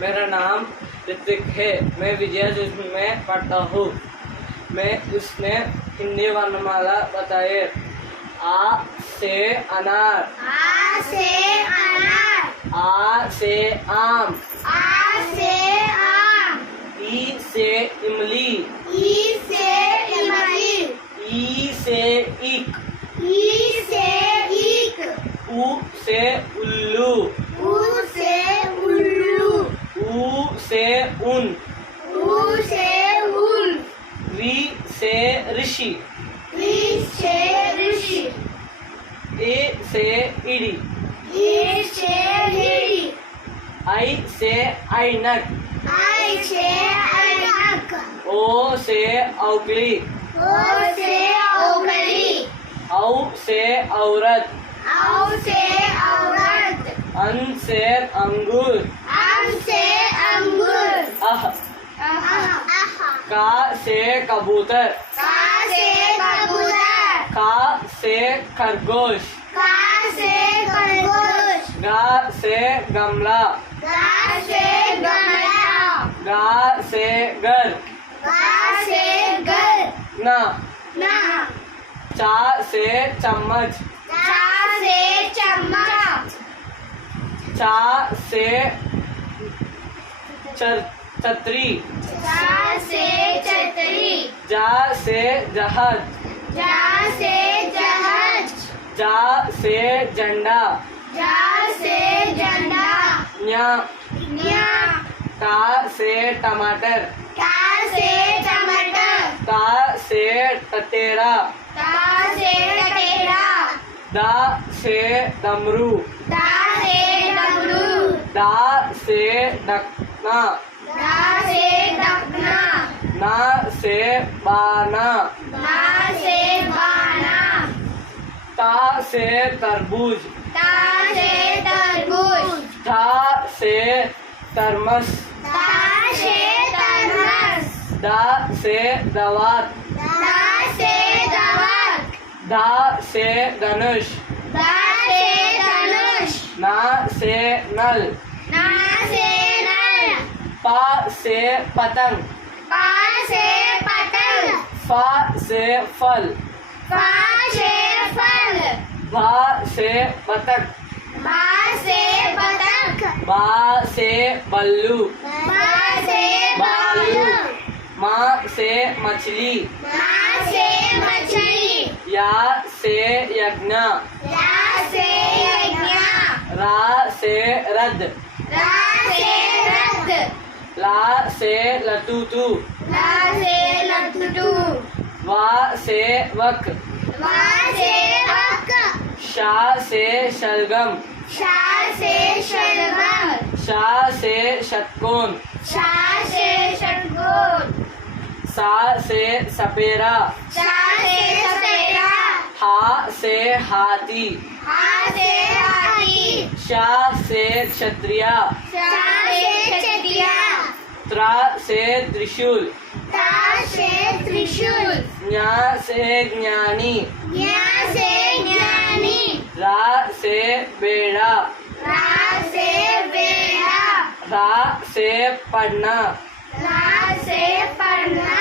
मेरा नाम ऋतिक है। मैं विजया स्कूल में पढ़ता हूँ। मैं उसने हिंदी वर्णमाला बताए। आ से अनार, आ से अनार, आ से आम, आ से आम, ई से इमली, ई से इमली, ई से ईक, ई से ईख, ऊ से उल्लू, ऊ से उल्लू, ऊ से ऊन, ऊ से ऊन, वी से ऋषि, वी से ऋषि, ए से इडी, ई से हिड़ी, आई से ऐनक, आई से ऐनक, ओ से औगली, ओ से औगली, औ से औरत, औ से औरत, अन से अंगूर, आम से अंगूर, अह आह, का से कबूतर, का से कबूतर, का से खरगोश, का से खरगोश, गा से गमला, गा से गमला, गा से घर, गा से घर, ना ना, चा से चम्मच, चा से चम्मच, चा से छतरी, चा से छतरी, जा से जहाज, जा से जहाज, जा से झंडा, जा से झंडा, न्या न्या, टा से टमाटर, टा से टमाटर, ता से टतेरा, ता से टटेरा, दा से डमरू, दा से डमरू, दा से डकना, दा से डकना, ना से बाना, ना से बाना, ता से तरबूज, ता से तरबूज, था से तरमस, ता से तरमस, दा से दवात, दा से दवात, धा से धनुष, दा से धनुष, ना से नल, ना से नल, पा से पतंग, पा से पतंग, फा से फल, फा से फल, भा से बतख, बा से बतख, बा से बल्लू, बा से बालू, माँ से मछली, मा से मछली, या से यज्ञ, या से यज्ञ, रा से रद, रा से रथ, ला से लटूतू, ला से लट्टू, वा से वक, वा से वक, शा से शलगम, शा से शलगम, शा से षटकोण, शा से षटकोण, सा से सपेरा, शा से सपेरा, हा से हाथी, हा से हाथी, शा से क्षत्रिया, शा से क्षत्रिया, त्रा से त्रिशूल, ता से त्रिशूल, ज्ञा से ज्ञानी, ज्ञा से ज्ञानी, रा से बेड़ा, रा से बेड़ा, रा से पढ़ना, रा से पढ़ना,